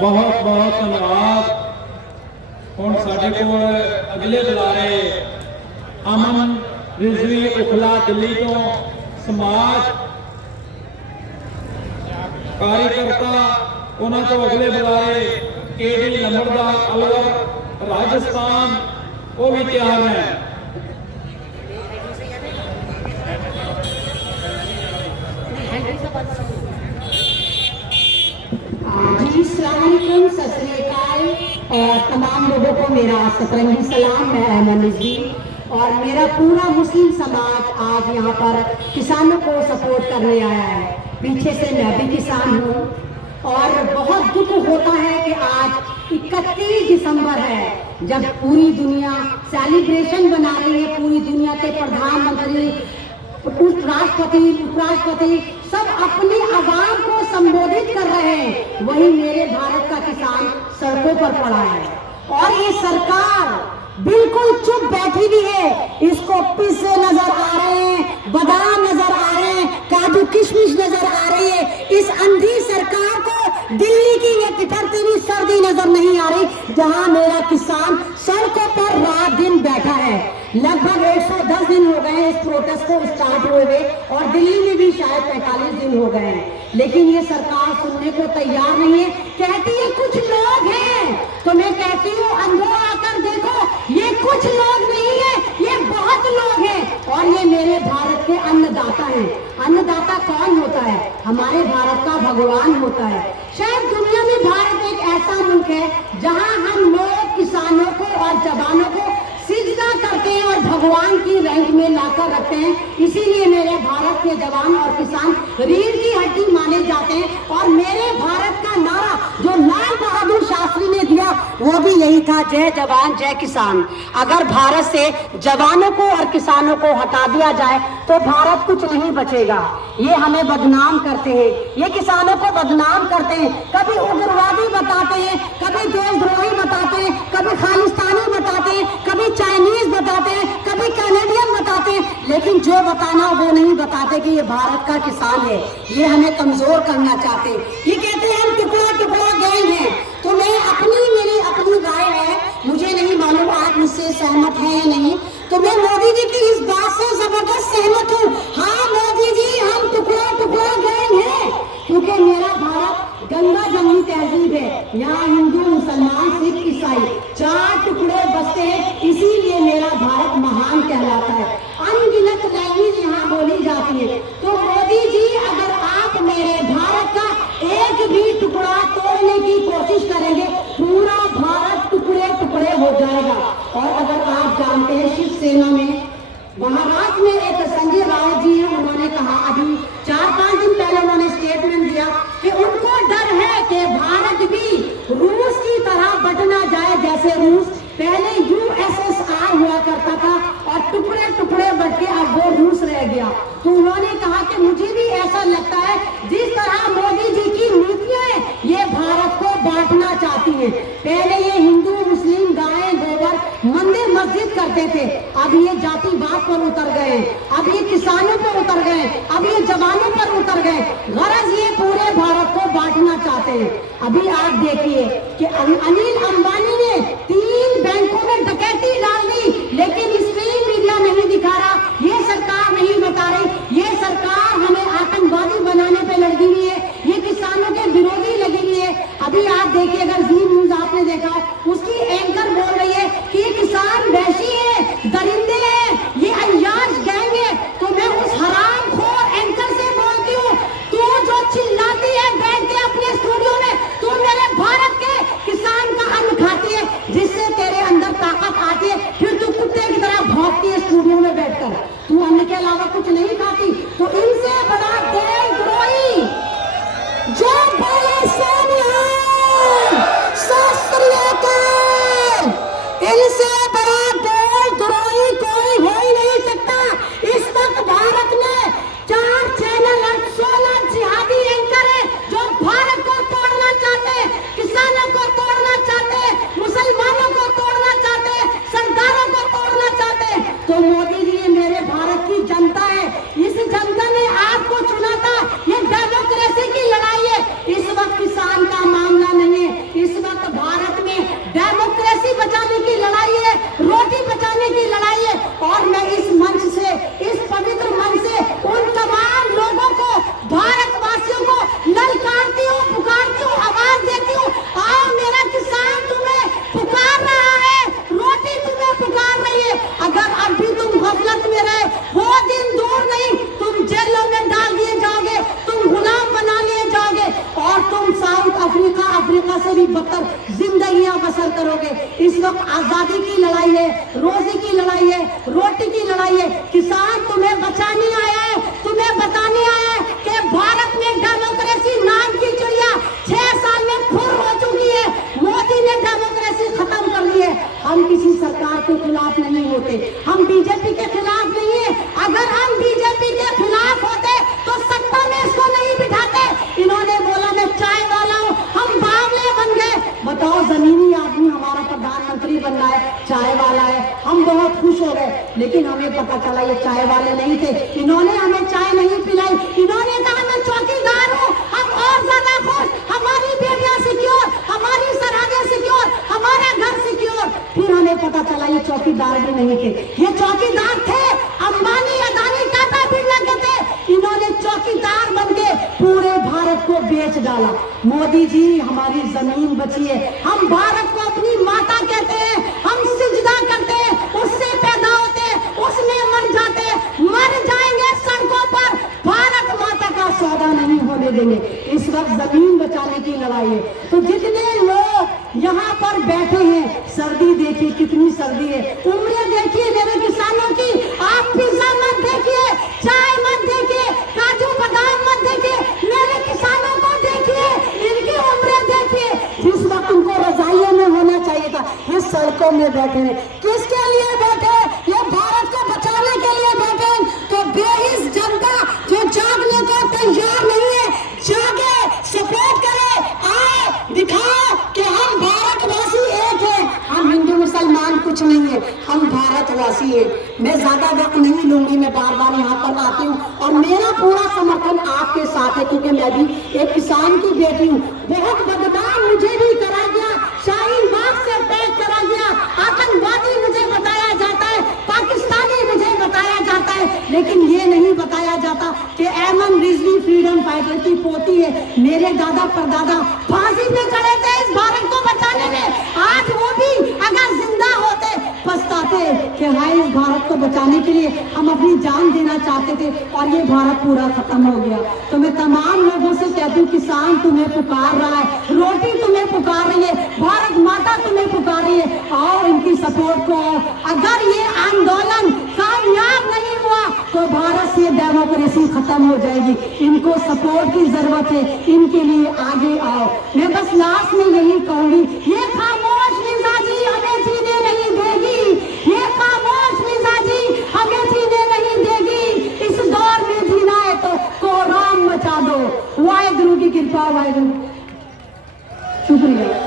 बहुत बहुत धन्यवाद। हुण साडे कोल अगले बुलारे अमन रिजवी उखला दिल्ली तो समाज कार्यकर्ता, उन्होंने तो अगले बुलारे केडी लंबड़दार अलवर राजस्थान, वो भी तैयार हैं। जी अस्सलाम वालेकुम, सत श्री अकाल और तमाम लोगों को मेरा सतरंगी सलाम। मैं अमन रिजवी और मेरा पूरा मुस्लिम समाज आज यहाँ पर किसानों को सपोर्ट करने आया है। पीछे से मैं भी किसान हूँ और बहुत दुख होता है कि आज 31 दिसंबर है, जब पूरी दुनिया सेलिब्रेशन बना रही है। पूरी दुनिया के प्रधानमंत्री, राष्ट्रपति, उपराष्ट्रपति सब अपनी आवाम को संबोधित कर रहे हैं, वही मेरे भारत का किसान सड़कों पर पड़ा है। और ये सरकार बिल्कुल चुप बैठी भी है। इसको पिस्से नजर आ रहे हैं, बादाम नजर आ रहे हैं, काजू किशमिश नजर आ रही है। इस अंधी सरकार को दिल्ली की ये टिठरती हुई सर्दी नजर नहीं आ रही, जहां मेरा किसान सड़कों पर रात दिन बैठा है। लगभग 110 दिन हो गए इस प्रोटेस्ट को स्टार्ट हुए और दिल्ली में भी शायद 45 दिन हो गए हैं, लेकिन ये सरकार सुनने को तैयार नहीं है। कहती है कुछ लोग हैं, तो मैं कहती हूँ अंधों आकर देखो, ये कुछ लोग नहीं है, ये बहुत लोग हैं और ये मेरे भारत के अन्नदाता हैं। अन्नदाता कौन होता है? हमारे भारत का भगवान होता है। शायद दुनिया में भारत एक ऐसा मुल्क है जहां हम लोग किसानों को और जवानों को सिजदा करते हैं और भगवान की रैंक में लाकर रखते हैं। इसीलिए मेरे भारत के जवान और किसान रीढ़ की हड्डी माने जाते हैं। और मेरे भारत का नारा जो लाल बहादुर शास्त्री ने दिया वो भी यही था, जय जवान जय किसान। अगर भारत से जवानों को और किसानों को हटा दिया जाए तो भारत कुछ नहीं बचेगा। ये हमें बदनाम करते हैं, ये किसानों को बदनाम करते हैं, कभी उग्रवादी बताते हैं, कभी देशद्रोही बताते हैं, कभी खालिस्तानी बताते हैं, कभी चाइनीज बताते हैं, कभी कैनेडियन बताते हैं, लेकिन जो बताना वो नहीं बताते कि ये भारत का किसान है। ये हमें कमजोर करना चाहते हैं। ये कहते हैं हम टुकड़ा टुकड़ा गैंग हैं। तो मैं मेरी अपनी राय है, मुझे नहीं मालूम आप मुझसे सहमत हैं या नहीं। तो मैं मोदी जी की इस बात से जबरदस्त सहमत हूँ। हाँ मोदी जी, हम टुकड़ा टुकड़ा गैंग हैं, क्योंकि मेरा भारत गंगा जमनी तहजीब है। यहाँ हिंदू, मुसलमान, सिख, ईसाई 4 टुकड़े बसते हैं, इसीलिए मेरा भारत महान कहलाता है। अनगिनत लैंग्वेज यहाँ बोली जाती है। तो मोदी जी, अगर आप मेरे भारत का एक भी टुकड़ा तोड़ने की कोशिश करेंगे, पूरा भारत टुकड़े टुकड़े हो जाएगा। और अगर आप जानते हैं शिवसेना में महाराष्ट्र में एक संजय राउत जी हैं, उन्होंने कहा अभी 4-5 दिन पहले उन्होंने स्टेटमेंट दिया कि उनको डर है कि भारत भी रूस की तरह बटना जाए, जैसे रूस पहले USSR हुआ करता था और टुकड़े टुकड़े बट के अब वो रूस रह गया। तो उन्होंने कहा कि मुझे भी ऐसा लगता है जिस तरह मोदी जी की नीतियां हैं ये भारत को बांटना चाहती हैं। पहले ये हिंदू मुस्लिम गाय गोबर मंदिर मस्जिद करते थे, अब ये जातिवाद पर उतर गए, अब ये किसानों पर उतर गए, अब ये जवानों पर उतर गए। गरज ये पूरे भारत को बांटना चाहते हैं। अभी आप देखिए कि अनिल अंबानी ने 3 बैंकों में डकैती डाल दी, लेकिन स्क्रीन मीडिया नहीं दिखा रहा, ये सरकार नहीं बता रही। ये सरकार हमें आतंकवादी बनाने पे लगी हुई है, ये किसानों के विरोधी लगी हुई है। अभी आप देखिए, अगर जी न्यूज आपने देखा, उसकी एंकर बोल रही है कि ये किसान वैसी है, दरिंदे हैं, ये अय्याश गैंग है। तो मैं उस हरामखोर एंकर से बोलती हूँ, तू जो चिल्लाती है बैठ के अपने स्टूडियो में, तू मेरे भारत के किसान का अन्न खाती है, जिससे तेरे अंदर ताकत आती है, फिर तू कुत्ते की तरह भौंकती है स्टूडियो में बैठकर, तू अन्न के अलावा कुछ नहीं खाती। तो इनसे बड़ा देशद्रोही जो बोले सोनिया, सत श्री अकाल। अफ्रीका, अफ्रीका से भी बदतर जिंदगियां बसर करोगे। इस वक्त आजादी की लड़ाई है, रोजी की लड़ाई है, रोटी की लड़ाई है। किसान तुम्हें बचाने आया है, तुम्हें बताने आया है कि भारत में डेमोक्रेसी नाम की चिड़िया 6 साल में फुर हो चुकी है। मोदी ने डेमोक्रेसी खत्म कर दी है। हम किसी सरकार के खिलाफ नहीं होते, हम बीजेपी के खिलाफ नहीं है। अगर हम बीजेपी के खिलाफ होते तो सत्ता में इसको नहीं बिठाते। इन्होंने बोला मैं चाय वाला हूँ, हम बावले बन गए। बताओ, जमीनी आदमी हमारा प्रधानमंत्री बन रहा है, चाय वाला है, हम बहुत खुश हो गए। लेकिन हमें पता चला ये चाय वाले नहीं थे, इन्होंने हमें चाय नहीं पिलाई। इन्होंने कहा मैं चौकीदार हूँ, हम और ज्यादा खुश, हमारी बेटियां सिक्योर, हमारी सरहदें सिक्योर, हमारा घर सिक्योर। फिर हमें पता चला ये चौकीदार भी नहीं थे, ये चौकीदार थे अंबानी, अदानी, टाटा, बिरला के थे। इन्होंने चौकीदार बन के पूरे भारत को बेच डाला। मोदी जी, हमारी जमीन बची है, हम भारत को अपनी माता कहते हैं, हम सिजदा करते हैं, उससे पैदा होते हैं, उसमें मर जाते हैं, मर जाएंगे सड़कों पर। भारत माता का सौदा नहीं होने देंगे। इस वक्त जमीन बचाने की लड़ाई है। तो जितने लोग यहाँ पर बैठे हैं, सर्दी देखिए कितनी सर्दी है, उम्रें देखिए मेरे किसानों की। आप पिज्जा मत देखिए, चाय मत देखिए, काजू बादाम मत देखिए, मेरे किसानों को देखिए, इनकी उम्रें देखिए। जिस वक्त उनको रजाइयों में होना चाहिए था, ये सड़कों में बैठे हैं। किसके लिए बैठे? ये भारत को बचाने के लिए बैठे हैं। तो बेहिस जनता जो जागने को तैयार नहीं है, जागे, सपोर्ट करे, आए, दिखाओ कि हम भारतवासी एक है। हम हिंदू मुसलमान कुछ नहीं है, हम भारतवासी है। मैं ज्यादा वक्त नहीं लूंगी, मैं बार बार यहाँ पर आती हूँ और मेरा पूरा समर्थन आपके साथ है, क्योंकि मैं भी एक किसान की बेटी हूँ। बहुत बदनाम मुझे भी करा गया, शाहीन बाग से पैक करा गया, आतंकवादी मुझे बताया जाता है, पाकिस्तानी मुझे बताया जाता है, लेकिन ये नहीं बताया जाता कि ऐमन रिजवी फ्रीडम फाइटर की पोती है। मेरे दादा परदादा फांसी पे चढ़े थे इस भारत को बचाने में। आज वो भी अगर जिंदा होते पछताते कि हाय, इस भारत को बचाने के लिए हम अपनी जान देना चाहते थे और ये भारत पूरा खत्म हो गया। तो मैं तमाम लोगों से कहती हूँ, किसान तुम्हें पुकार रहा है, रोटी तुम्हें पुकार रही है, भारत माता तुम्हें पुकार रही है, और इनकी सपोर्ट को। अगर ये आंदोलन कामयाब नहीं हुआ तो भारत से डेमोक्रेसी खत्म हो जाएगी। इनको सपोर्ट की जरूरत है, इनके लिए आगे आओ। मैं बस लास्ट में यही कहूंगी, ये खामोश मिजाजी हमें जीने नहीं देगी, ये खामोश मिजाजी हमें जीने नहीं देगी। इस दौर में जीना है तो कोहराम मचा दो। वाहेगुरु की कृपा, वाहेगुरु। शुक्रिया।